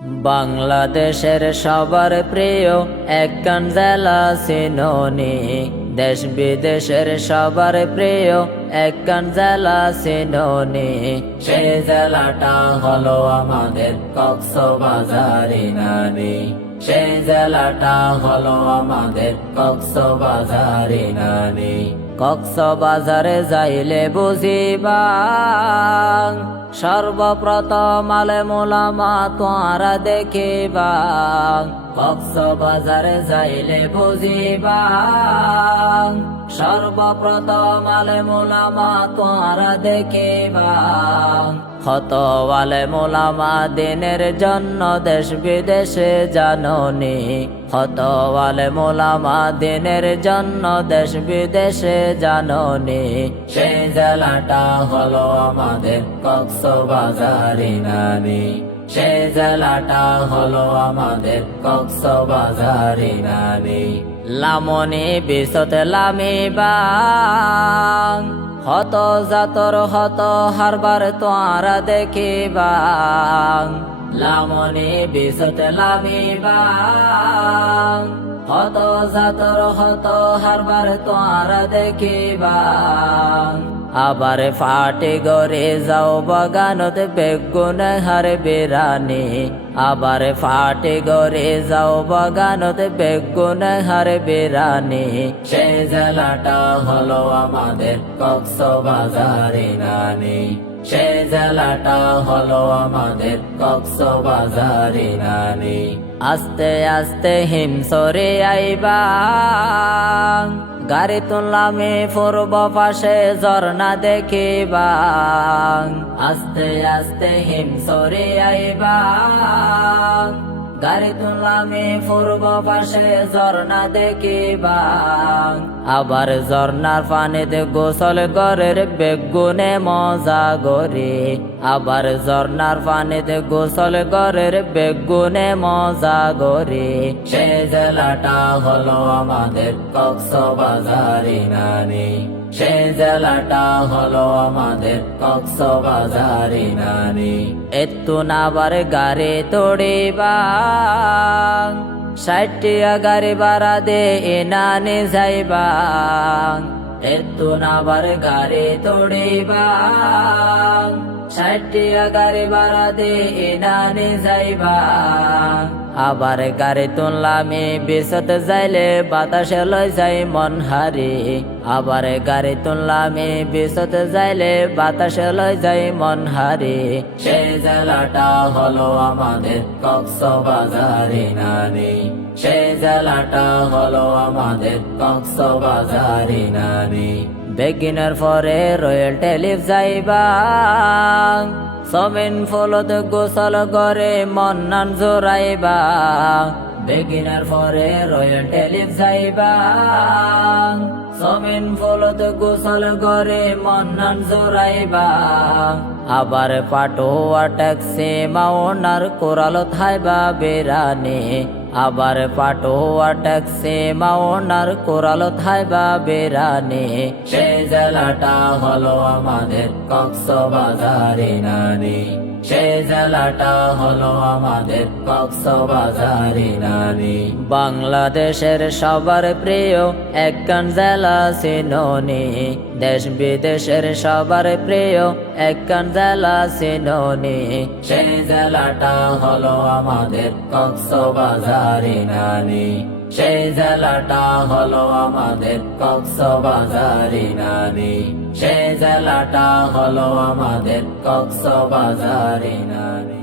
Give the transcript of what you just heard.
বাংলাদেশের সবার প্রিয় একখান জেলা সিনোনি, দেশ বিদেশের সবার প্রিয় একখান জেলা সিনোনি। সেই জেলাটা হলো আমাদের কক্সবাজার নানি। সেই জেলাটা হলো আমাদের কক্সবাজার নানি। কক্সবাজারে যাইলে বুঝিবা সর্বপ্রথম আলেম ওলামা তোরা দেখিবা। কক্সবাজারে যাইলে বুঝিবা সর্বপ্রথম আলেম ওলামা তোরা দেখিবা। কত আলেম ওলামা দিনের জন্য দেশ বিদেশে জাননি। কত আলেম ওলামা দিনের জন্য দেশ বিদেশে জাননি। সেই জেলাটা হলো আমাদের কক্সবাজার নানি। সেই জেলাটা হলো আমাদের কক্সবাজার নানি। লামনি বিশত লামিবাং হত জাতর হত হারবার তোরা দেখিবাং। লামনি বিশত লামিবাং হত জাতর হত হারবার তোরা দেখিবাং। আবার ফাটে গরে যাও বাগানত বেগুন হার বিরানি। আবার ফাটে গরে যাও বাগানত বেগুন হার বিরানি। সেই জেলাটা হলো আমাদের কক্সবাজার নানি। সেই জেলাটা হলো আমাদের কক্সবাজার নানি। আস্তে আস্তে হিমসরে আইবা গাড়ি তুললামে পূর্ব পাশে ঝর্ণা দেখিবা। আস্তে আস্তে হিমসরে আইবা গাড়ি তুললামে পূর্ব পাশে ঝর্ণা দেখিবা। আবার ঝর্ণার পানিতে গোসল গরের বেগুনে মজা গরে। আবার ঝর্ণার পানিতে গোসল গরের বেগুনে মজা গরে। সেই জেলাটা হলো আমাদের কক্সবাজার নানি। সেই জেলাটা হলো আমাদের কক্সবাজার নানি। এত্তু নাবার গাড়ি তোড়িবা 60 গাড়ি ভাড়া দে নানি যাইবা। এত্তু নাবার গাড়ি তোড়িবা 60 গাড়ি ভাড়া দে নানি যাইবা। আবার গাড়ি তুললামে বিশত যাইলে বাতাসে লই যাই মন হারি। আবার গাড়ি তুললামে বিশত যাইলে বাতাসে লই যাই মন হারি। সেই জেলাটা হলো আমাদের কক্সবাজার নানি। সেই জেলাটা হলো আমাদের কক্সবাজার নানি। বেগিনার পরে রয়্যাল টেলিফ যাইবা সুইমিং পুলত গোসল করে মন্নান জোরাইবা। বেগিনার পরে রয়্যাল টেলিফ যাইবা সুইমিং পুলত গোসল করে মন্নান জোরাইবা। আবার পাটোয়া ট্যাক্সি মাওনার কোরাল থাইবা বেরানি। আবার পাটোয়া ট্যাক্সি মাওনার কোরাল থাইবা বেরানি। সেই জেলাটা হলো আমাদের কক্সবাজার নানি। সেই জেলাটা হলো আমাদের কক্সবাজার নানি। বাংলাদেশের সবার প্রিয় একখান জেলা সিনোনি। দেশ বিদেশের সবার প্রিয় একখান জেলা সিনোনি। সেই জেলাটা হলো আমাদের কক্সবাজার নানি। সেই জেলাটা হলো আমাদের কক্সবাজার নানি। সেই জেলাটা হলো আমাদের কক্সবাজার নানি।